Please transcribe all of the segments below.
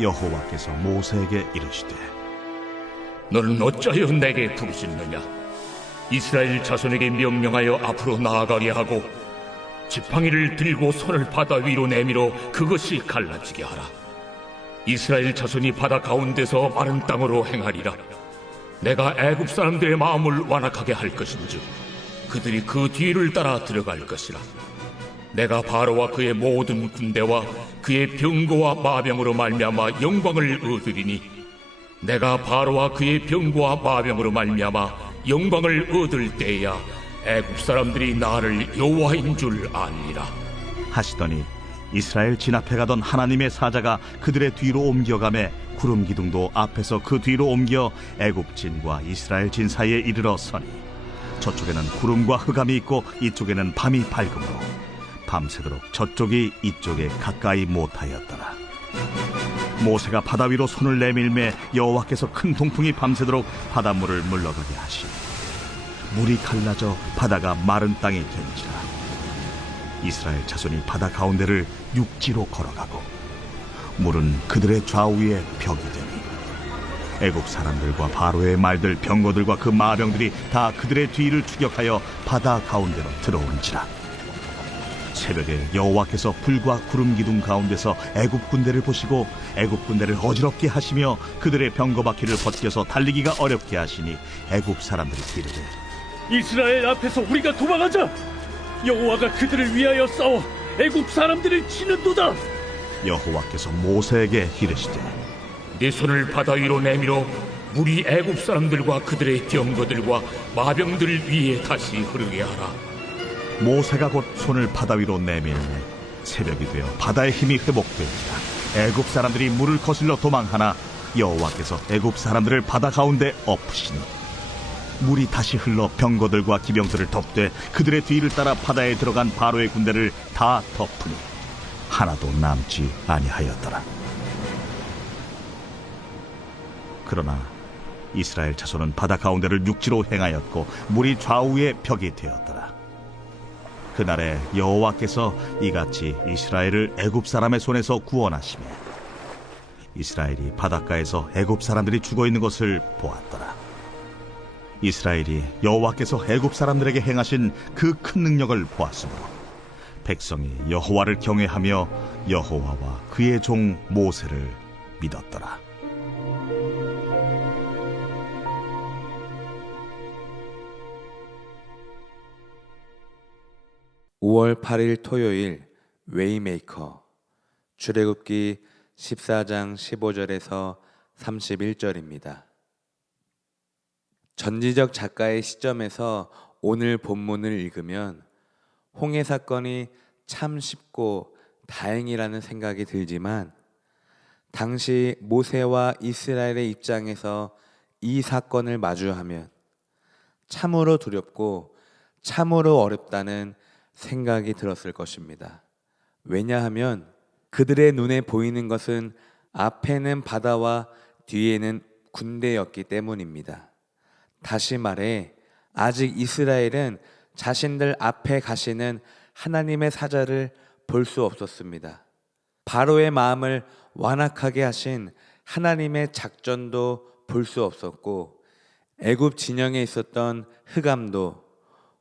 여호와께서 모세에게 이르시되 너는 어찌하여 내게 부르짖느냐? 이스라엘 자손에게 명령하여 앞으로 나아가게 하고 지팡이를 들고 손을 바다 위로 내밀어 그것이 갈라지게 하라. 이스라엘 자손이 바다 가운데서 마른 땅으로 행하리라. 내가 애굽 사람들의 마음을 완악하게 할 것인즉 그들이 그 뒤를 따라 들어갈 것이라. 내가 바로와 그의 모든 군대와 그의 병거와 마병으로 말미암아 영광을 얻으리니 내가 바로와 그의 병거와 마병으로 말미암아 영광을 얻을 때야 애굽 사람들이 나를 여호와인 줄 아니라 하시더니 이스라엘 진 앞에 가던 하나님의 사자가 그들의 뒤로 옮겨가매 구름 기둥도 앞에서 그 뒤로 옮겨 애굽 진과 이스라엘 진 사이에 이르러 서니 저쪽에는 구름과 흑암이 있고 이쪽에는 밤이 밝음으로 밤새도록 저쪽이 이쪽에 가까이 못하였더라. 모세가 바다 위로 손을 내밀매 여호와께서 큰 동풍이 밤새도록 바닷물을 물러가게 하시니 물이 갈라져 바다가 마른 땅이 된지라. 이스라엘 자손이 바다 가운데를 육지로 걸어가고 물은 그들의 좌우에 벽이 되니 애국 사람들과 바로의 말들 병거들과 그 마병들이 다 그들의 뒤를 추격하여 바다 가운데로 들어온지라. 새벽에 여호와께서 불과 구름 기둥 가운데서 애굽 군대를 보시고 애굽 군대를 어지럽게 하시며 그들의 병거 바퀴를 벗겨서 달리기가 어렵게 하시니 애굽 사람들이 이르되 이스라엘 앞에서 우리가 도망하자. 여호와가 그들을 위하여 싸워 애굽 사람들을 치는도다. 여호와께서 모세에게 이르시되 네 손을 바다 위로 내밀어 물이 애굽 사람들과 그들의 병거들과 마병들 위에 다시 흐르게 하라. 모세가 곧 손을 바다 위로 내밀매 새벽이 되어 바다의 힘이 회복되니라. 애굽 사람들이 물을 거슬러 도망하나 여호와께서 애굽 사람들을 바다 가운데 엎으시니 물이 다시 흘러 병거들과 기병들을 덮되 그들의 뒤를 따라 바다에 들어간 바로의 군대를 다 덮으니 하나도 남지 아니하였더라. 그러나 이스라엘 자손은 바다 가운데를 육지로 행하였고 물이 좌우에 벽이 되었더라. 그날에 여호와께서 이같이 이스라엘을 애굽 사람의 손에서 구원하시며 이스라엘이 바닷가에서 애굽 사람들이 죽어 있는 것을 보았더라. 이스라엘이 여호와께서 애굽 사람들에게 행하신 그 큰 능력을 보았으므로 백성이 여호와를 경외하며 여호와와 그의 종 모세를 믿었더라. 5월 8일 토요일 웨이메이커 출애굽기 14장 15절에서 31절입니다. 전지적 작가의 시점에서 오늘 본문을 읽으면 홍해 사건이 참 쉽고 다행이라는 생각이 들지만 당시 모세와 이스라엘의 입장에서 이 사건을 마주하면 참으로 두렵고 참으로 어렵다는 생각이 들었을 것입니다. 왜냐하면 그들의 눈에 보이는 것은 앞에는 바다와 뒤에는 군대였기 때문입니다. 다시 말해 아직 이스라엘은 자신들 앞에 가시는 하나님의 사자를 볼 수 없었습니다. 바로의 마음을 완악하게 하신 하나님의 작전도 볼 수 없었고 애굽 진영에 있었던 흑암도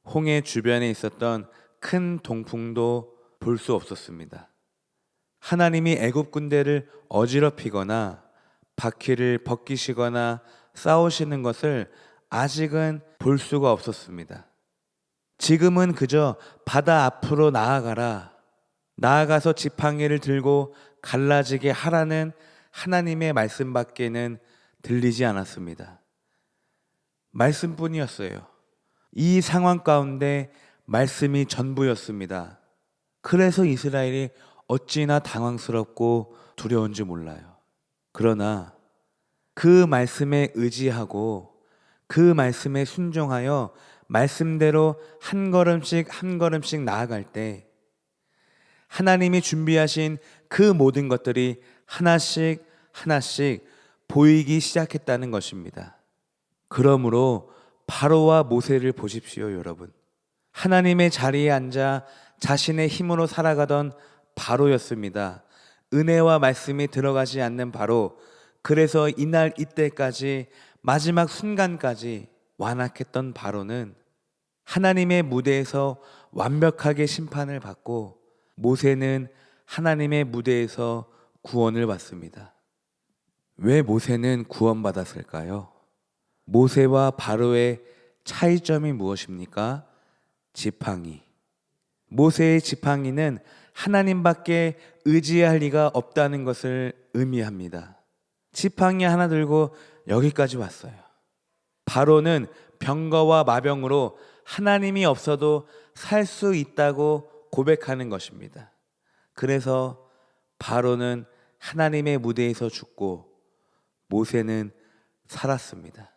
홍해 주변에 있었던 큰 동풍도 볼 수 없었습니다. 하나님이 애굽 군대를 어지럽히거나 바퀴를 벗기시거나 싸우시는 것을 아직은 볼 수가 없었습니다. 지금은 그저 바다 앞으로 나아가서 지팡이를 들고 갈라지게 하라는 하나님의 말씀밖에는 들리지 않았습니다. 말씀뿐이었어요. 이 상황 가운데 말씀이 전부였습니다. 그래서 이스라엘이 어찌나 당황스럽고 두려운지 몰라요. 그러나 그 말씀에 의지하고 그 말씀에 순종하여 말씀대로 한 걸음씩 한 걸음씩 나아갈 때 하나님이 준비하신 그 모든 것들이 하나씩 하나씩 보이기 시작했다는 것입니다. 그러므로 바로와 모세를 보십시오, 여러분. 하나님의 자리에 앉아 자신의 힘으로 살아가던 바로였습니다. 은혜와 말씀이 들어가지 않는 바로, 그래서 이날 이때까지 마지막 순간까지 완악했던 바로는 하나님의 무대에서 완벽하게 심판을 받고, 모세는 하나님의 무대에서 구원을 받습니다. 왜 모세는 구원받았을까요? 모세와 바로의 차이점이 무엇입니까? 지팡이. 모세의 지팡이는 하나님밖에 의지할 리가 없다는 것을 의미합니다. 지팡이 하나 들고 여기까지 왔어요. 바로는 병거와 마병으로 하나님이 없어도 살 수 있다고 고백하는 것입니다. 그래서 바로는 하나님의 무대에서 죽고 모세는 살았습니다.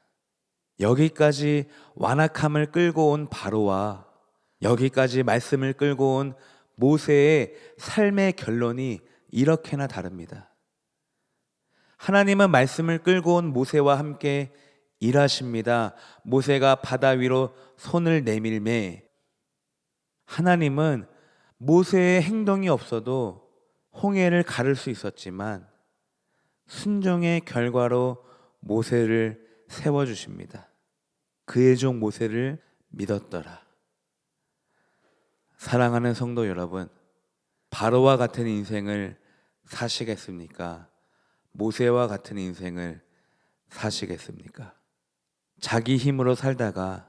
여기까지 완악함을 끌고 온 바로와 여기까지 말씀을 끌고 온 모세의 삶의 결론이 이렇게나 다릅니다. 하나님은 말씀을 끌고 온 모세와 함께 일하십니다. 모세가 바다 위로 손을 내밀매, 하나님은 모세의 행동이 없어도 홍해를 가를 수 있었지만 순종의 결과로 모세를 세워주십니다. 그의 종 모세를 믿었더라. 사랑하는 성도 여러분, 바로와 같은 인생을 사시겠습니까? 모세와 같은 인생을 사시겠습니까? 자기 힘으로 살다가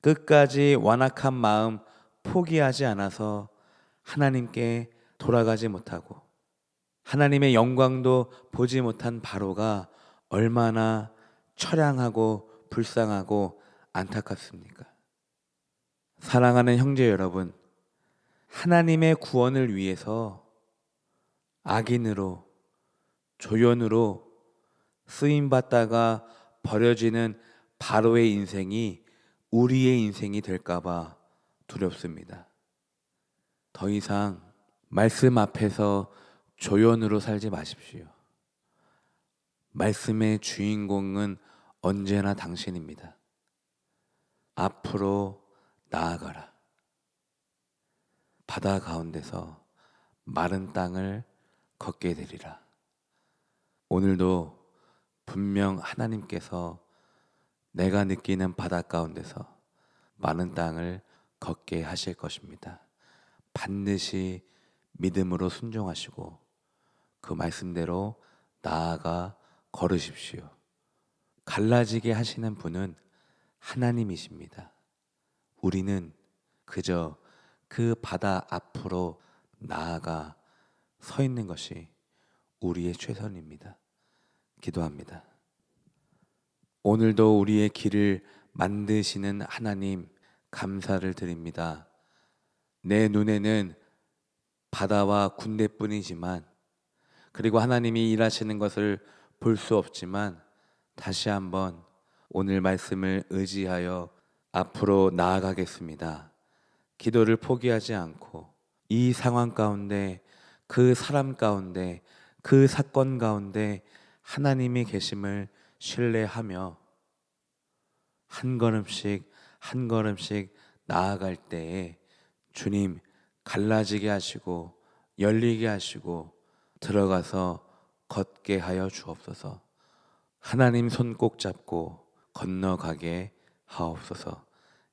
끝까지 완악한 마음 포기하지 않아서 하나님께 돌아가지 못하고 하나님의 영광도 보지 못한 바로가 얼마나 처량하고 불쌍하고 안타깝습니까? 사랑하는 형제 여러분, 하나님의 구원을 위해서 악인으로, 조연으로 쓰임받다가 버려지는 바로의 인생이 우리의 인생이 될까봐 두렵습니다. 더 이상 말씀 앞에서 조연으로 살지 마십시오. 말씀의 주인공은 언제나 당신입니다. 앞으로 나아가라. 바다 가운데서 마른 땅을 걷게 되리라. 오늘도 분명 하나님께서 내가 느끼는 바다 가운데서 마른 땅을 걷게 하실 것입니다. 반드시 믿음으로 순종하시고 그 말씀대로 나아가 걸으십시오. 갈라지게 하시는 분은 하나님이십니다. 우리는 그저 그 바다 앞으로 나아가 서 있는 것이 우리의 최선입니다. 기도합니다. 오늘도 우리의 길을 만드시는 하나님, 감사를 드립니다. 내 눈에는 바다와 군대뿐이지만, 그리고 하나님이 일하시는 것을 볼 수 없지만, 다시 한번 오늘 말씀을 의지하여 앞으로 나아가겠습니다. 기도를 포기하지 않고 이 상황 가운데, 그 사람 가운데, 그 사건 가운데 하나님이 계심을 신뢰하며 한 걸음씩 한 걸음씩 나아갈 때에 주님 갈라지게 하시고 열리게 하시고 들어가서 걷게 하여 주옵소서. 하나님 손 꼭 잡고 건너가게 하옵소서.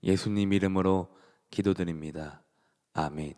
예수님 이름으로 기도드립니다. 아멘.